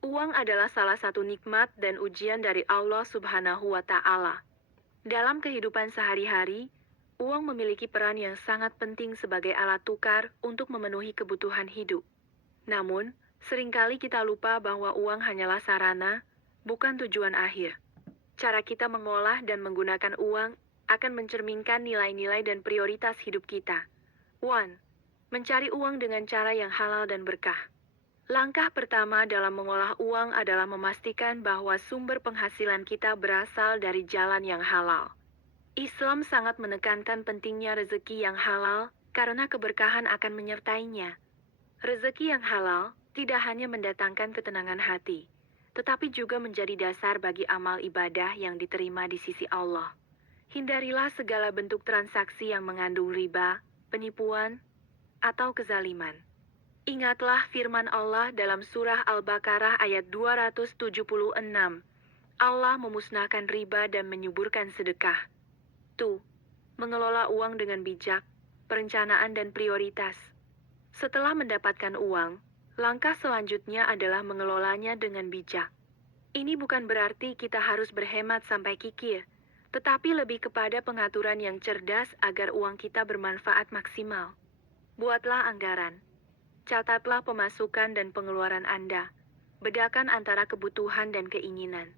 Uang adalah salah satu nikmat dan ujian dari Allah Subhanahu wa Ta'ala. Dalam kehidupan sehari-hari, uang memiliki peran yang sangat penting sebagai alat tukar untuk memenuhi kebutuhan hidup. Namun, seringkali kita lupa bahwa uang hanyalah sarana, bukan tujuan akhir. Cara kita mengolah dan menggunakan uang akan mencerminkan nilai-nilai dan prioritas hidup kita. 1. Mencari uang dengan cara yang halal dan berkah. Langkah pertama dalam mengolah uang adalah memastikan bahwa sumber penghasilan kita berasal dari jalan yang halal. Islam sangat menekankan pentingnya rezeki yang halal karena keberkahan akan menyertainya. Rezeki yang halal tidak hanya mendatangkan ketenangan hati, tetapi juga menjadi dasar bagi amal ibadah yang diterima di sisi Allah. Hindarilah segala bentuk transaksi yang mengandung riba, penipuan, atau kezaliman. Ingatlah firman Allah dalam surah Al-Baqarah ayat 276. Allah memusnahkan riba dan menyuburkan sedekah. 2. Mengelola uang dengan bijak, perencanaan dan prioritas. Setelah mendapatkan uang, langkah selanjutnya adalah mengelolanya dengan bijak. Ini bukan berarti kita harus berhemat sampai kikir, tetapi lebih kepada pengaturan yang cerdas agar uang kita bermanfaat maksimal. Buatlah anggaran. Catatlah pemasukan dan pengeluaran Anda. Bedakan antara kebutuhan dan keinginan.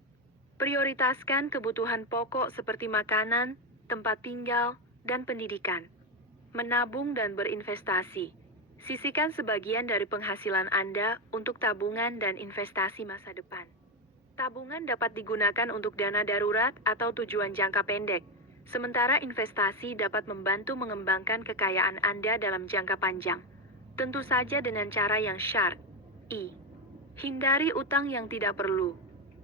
Prioritaskan kebutuhan pokok seperti makanan, tempat tinggal, dan pendidikan. Menabung dan berinvestasi. Sisihkan sebagian dari penghasilan Anda untuk tabungan dan investasi masa depan. Tabungan dapat digunakan untuk dana darurat atau tujuan jangka pendek, sementara investasi dapat membantu mengembangkan kekayaan Anda dalam jangka panjang. Tentu saja dengan cara yang syar'i. Hindari utang yang tidak perlu.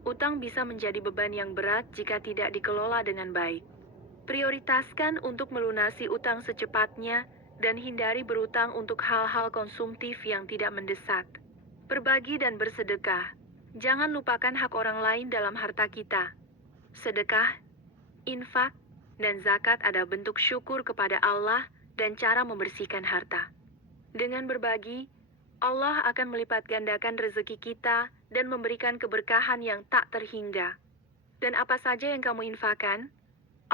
Utang bisa menjadi beban yang berat jika tidak dikelola dengan baik. Prioritaskan untuk melunasi utang secepatnya dan hindari berutang untuk hal-hal konsumtif yang tidak mendesak. Berbagi dan bersedekah. Jangan lupakan hak orang lain dalam harta kita. Sedekah, infak, dan zakat adalah bentuk syukur kepada Allah dan cara membersihkan harta. Dengan berbagi, Allah akan melipat gandakan rezeki kita dan memberikan keberkahan yang tak terhingga. Dan apa saja yang kamu infakkan,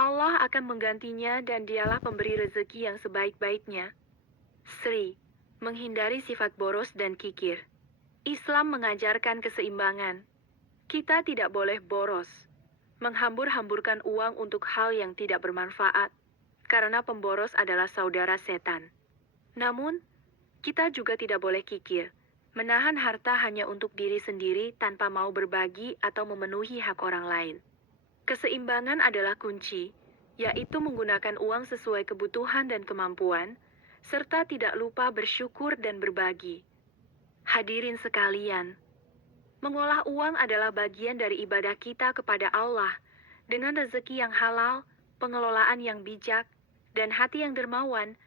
Allah akan menggantinya dan dialah pemberi rezeki yang sebaik-baiknya. Sri, menghindari sifat boros dan kikir. Islam mengajarkan keseimbangan. Kita tidak boleh boros, menghambur-hamburkan uang untuk hal yang tidak bermanfaat, karena pemboros adalah saudara setan. Namun, kita juga tidak boleh kikir, menahan harta hanya untuk diri sendiri tanpa mau berbagi atau memenuhi hak orang lain. Keseimbangan adalah kunci, yaitu menggunakan uang sesuai kebutuhan dan kemampuan, serta tidak lupa bersyukur dan berbagi. Hadirin sekalian, mengolah uang adalah bagian dari ibadah kita kepada Allah. Dengan rezeki yang halal, pengelolaan yang bijak, dan hati yang dermawan,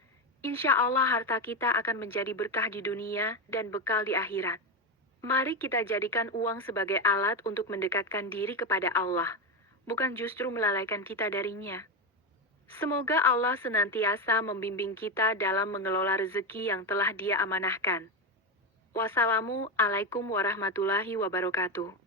insya Allah harta kita akan menjadi berkah di dunia dan bekal di akhirat. Mari kita jadikan uang sebagai alat untuk mendekatkan diri kepada Allah, bukan justru melalaikan kita darinya. Semoga Allah senantiasa membimbing kita dalam mengelola rezeki yang telah Dia amanahkan. Wassalamualaikum warahmatullahi wabarakatuh.